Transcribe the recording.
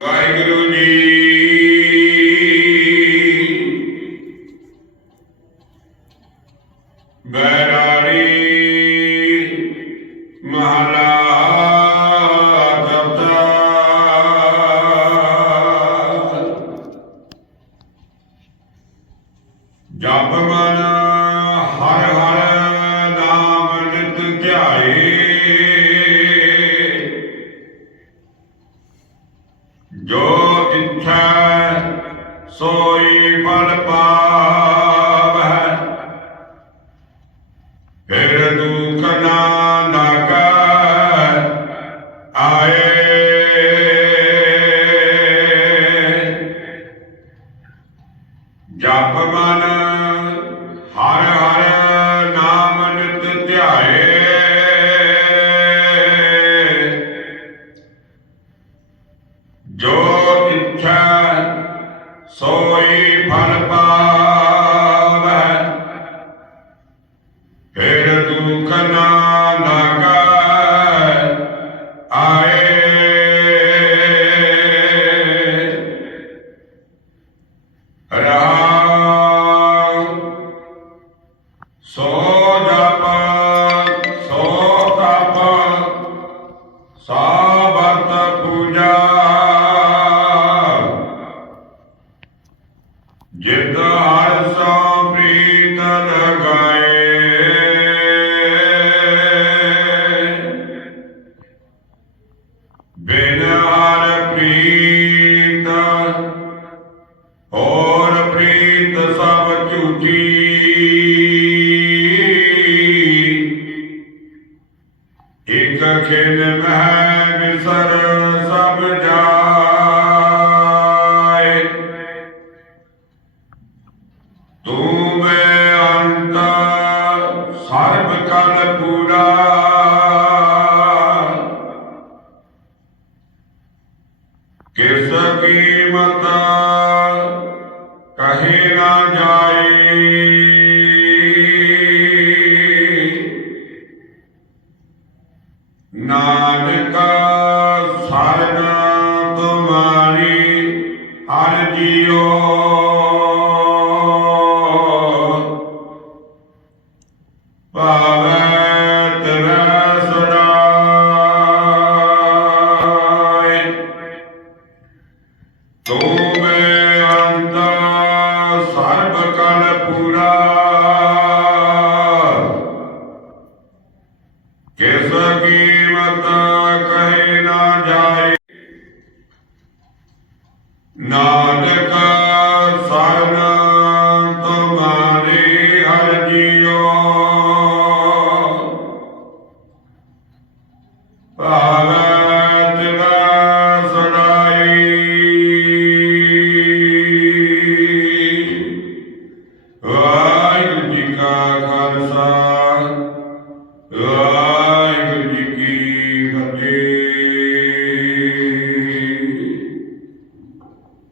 ਵਾਹਿਗੁਰੂ ਜੀ। ਬੈਰਾਰੀ ਮਹਲਾ ਤਪਤਾ ਜਪ ਮਨ ਕੋਈ ਫਲ ਪਾਵੈ ਫਿਰ ਦੁਖ ਨਾ ਲਾਗੈ ਆਏ। ਜਪ ਮਨ ਸੋਈ ਫਲ ਪਾਵੈ ਫਿਰ ਦੁਖ ਨਾ ਜਿਤ ਹਰ ਸੋ ਪ੍ਰੀਤ ਲਗਾਏ। ਬਿਨ ਹਰ ਪ੍ਰੀਤ ਔਰ ਪ੍ਰੀਤ ਸਭ ਝੂਠੀ। ਇਕ ਖਿਨ ਮਹਿ ਕਿਸ ਕੀਮਤ ਕਹੇ ਨਾ ਜਾਏ ਨਾਨਕ ਸਰਨ ਤੁਮਾਰੀ ਹਰ ਜੀਓ। ਤੂੰ ਮੈਂ ਸਰਬ ਕਲ ਪੂਰਾ। ਕਿਸ ਕੀਮਤ ਕਹੇ ਨਾ ਜਾਏ। ਨਾਨਕ ਸਰਨ ਤੁਮਾਰੇ ਹਰ ਜੀਓ। ਭਾਵਤ